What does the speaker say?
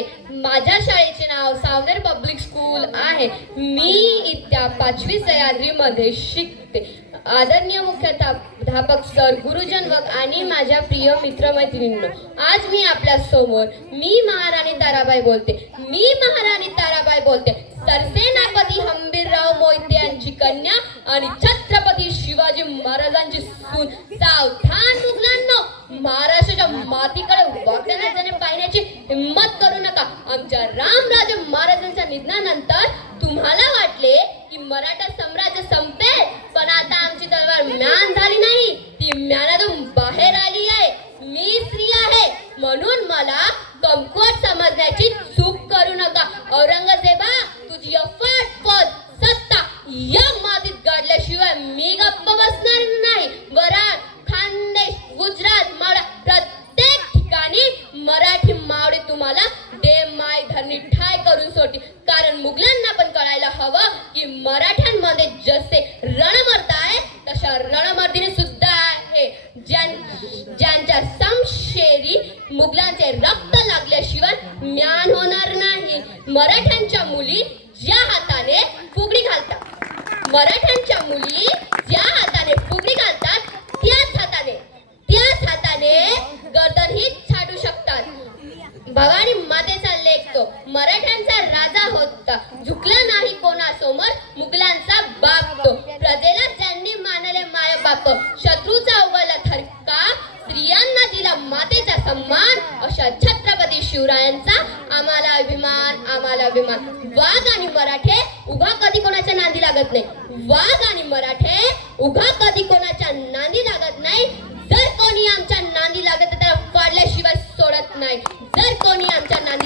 आहे. माझ्या शाळेचे नाव सावनेर पब्लिक स्कूल आहे. मी इयत्ता 5वी सह्याद्रीमध्ये शिकते. आदरणीय मुख्याध्यापक सर, गुरुजन वर्ग आणि माझ्या प्रिय मित्रमैत्रिणींनो, आज मी आपल्या समोर महाराणी ताराबाई बोलते. सरसेनापती हंबीरराव मोहिते यांची कन्या आणि छत्रपती शिवाजी महाराजांची सून. सावधान मुघलांनो, महाराष्ट्राच्या मातीकडे वाकड्या नजरेने पाहण्याची हिम्मत करू नका. आमच्या रामराजे महाराजांच्या निधनानंतर तुम्हाला वाटले की मराठा साम्राज्य संपेल, पण आता आमची तलवार म्यान झाली नाही, ती म्यानातून बाहेर आली आहे. मी स्त्री आहे म्हणून मला कमकुवत समजण्याची चूक करू नका. औरंगजेबा, तुझी अफाट फौज सत्ता या मातीत गाडल्याशिवाय मी गप्प बसणार नाही. वराड, खानदेश, गुजरात, मावळा प्रत्येक ठिकाणी मराठी मावळे तुम्हाला दे माय धरणी ठाय करून सोडतील. कारण मुघलांना पण कळायला हवं की मराठ्यांमध्ये जसे रणमर्द आहे तशा रणमर्दिनी सुद्धा आहे. ज्यांच्या समशेरी मुघलांचे रक्त लागल्याशिवाय म्यान होणार नाही. मराठ्यांच्या मुली ज्या हाताने फुगडी घालतात त्याच हाताने गर्दन ही छाटू शकतात. भवानी मातेचा लेख तो मराठ्यांचा राजा होता, झुकला नाही कोणासमोर मुघलांचा बाप तो. प्रजेला ज्यांनी मानले माय बाप, शत्रूचा उगवला थरका, स्त्रियांना दिला मातेचा सन्मान, अशा छत्रपती शिवरायांचा आम्हाला अभिमान. वाघ आणि मराठे उभा कधी कोणाच्या नांदी लागत नाही. जर कोणी आमच्या नांदी लागत तर त्याला फाडल्याशिवाय सोडत नाही. जर कोणी आमच्या नांदी